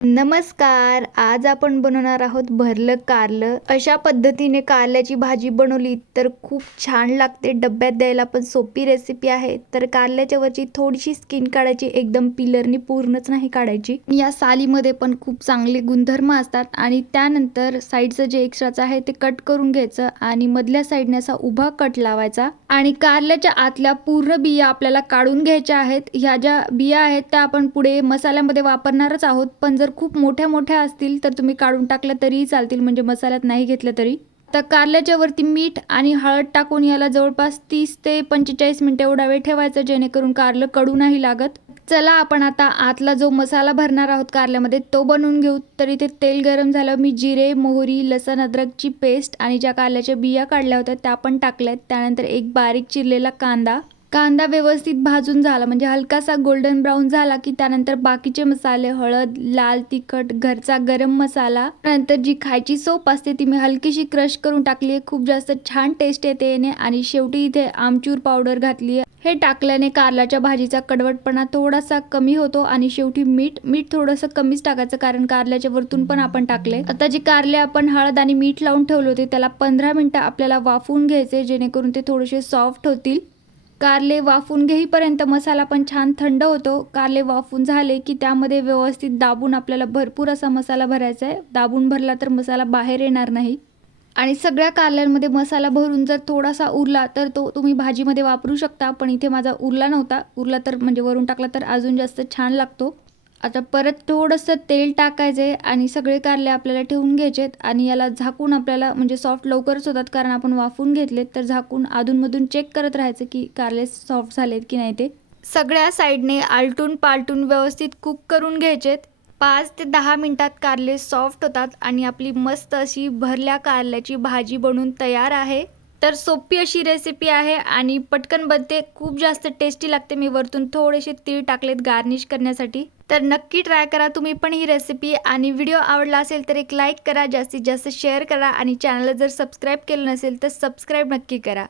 नमस्कार आज आपण बनवणार आहोत भरलं कारलं. अशा पद्धतीने कारल्याची भाजी बनवली तर खूप छान लागते. डब्यात द्यायला पण सोपी रेसिपी आहे. तर कारल्याच्या वरची थोडीशी स्किन काढायची एकदम पिलरनी पूर्णच नाही काढायची. या सालीमध्ये पण खूप चांगले गुणधर्म असतात आणि त्यानंतर साईडचं जे एक्स्ट्राचं आहे ते कट करून घ्यायचं आणि मधल्या साईडने असा उभा कट लावायचा. आणि कारल्याच्या आतल्या पूर्ण बिया आपल्याला काढून घ्यायच्या आहेत. ह्या ज्या बिया आहेत त्या आपण पुढे मसाल्यामध्ये वापरणारच आहोत. पण जर खूप मोठ्या मोठ्या असतील तर तुम्ही काढून टाकल्या तरीही चालतील म्हणजे मसाल्यात नाही घेतलं तरी. तर कारल्याच्या वरती मीठ आणि हळद टाकून याला जवळपास तीस ते पंचेचाळीस मिनिटं एवढा वेळ ठेवायचं जेणेकरून कारलं कडू नाही लागत. चला आपण आता आतला जो मसाला भरणार आहोत कारल्यामध्ये तो बनवून घेऊ. तर इथे तेल गरम झालं मी जिरे मोहरी लसण अद्रकची पेस्ट आणि ज्या कारल्याच्या बिया काढल्या होत्या त्या पण टाकल्यात. त्यानंतर एक बारीक चिरलेला कांदा. कांदा व्यवस्थित भाजून झाला. म्हणजे हलकासा गोल्डन ब्राऊन झाला की त्यानंतर बाकीचे मसाले हळद लाल तिखट घरचा गरम मसाला नंतर जी खायची सोप असते ती मी हलकीशी क्रश करून टाकली आहे. खूप जास्त छान टेस्ट येते याने आणि शेवटी इथे आमचूर पावडर घातली आहे. हे टाकल्याने कारल्याच्या भाजीचा कडवटपणा थोडासा कमी होतो आणि शेवटी मीठ मीठ थोडंसं कमीच टाकायचं कारण कारल्याच्या वरतून पण आपण टाकले. आता जे कारले आपण हळद आणि मीठ लावून ठेवले होते त्याला पंधरा मिनिटं आपल्याला वाफवून घ्यायचे जेणेकरून ते थोडेसे सॉफ्ट होतील. कारले वाफून घेईपर्यंत मसाला पण छान थंड होतो. कारले वाफून झाले की त्यामध्ये व्यवस्थित दाबून आपल्याला भरपूर असा मसाला भरायचा आहे. दाबून भरला तर मसाला बाहेर येणार नाही. आणि सगळ्या कारल्यांमध्ये मसाला भरून जर थोडासा उरला तर तो तुम्ही भाजीमध्ये वापरू शकता पण इथे माझा उरला नव्हता. उरला तर म्हणजे वरून टाकला तर अजून जास्त छान लागतो. आता परत थोडंसं तेल टाकायचं आहे आणि सगळे कारले आपल्याला ठेवून घ्यायचेत आणि याला झाकून आपल्याला म्हणजे सॉफ्ट लवकरच होतात कारण आपण वाफून घेतलेत तर झाकून अधूनमधून चेक करत राहायचं की कारले सॉफ्ट झालेत की नाही ते. सगळ्या साईडने आलटून पालटून व्यवस्थित कुक करून घ्यायचेत. पाच ते दहा मिनटात कारले सॉफ्ट होतात आणि आपली मस्त अशी भरल्या कारल्याची भाजी बनून तयार आहे. तर सोपी अशी रेसिपी आहे आणि पटकन बनते. खूप जास्त टेस्टी लागते. मी वरतून थोडेसे तीळ टाकलेत गार्निश करण्यासाठी. तर नक्की ट्राय करा. तुम्ही पण ही रेसिपी आणि व्हिडिओ आवडला असेल तर एक लाईक करा जास्तीत जास्त शेअर करा आणि चॅनल जर सबस्क्राईब केलं नसेल तर सबस्क्राईब नक्की करा.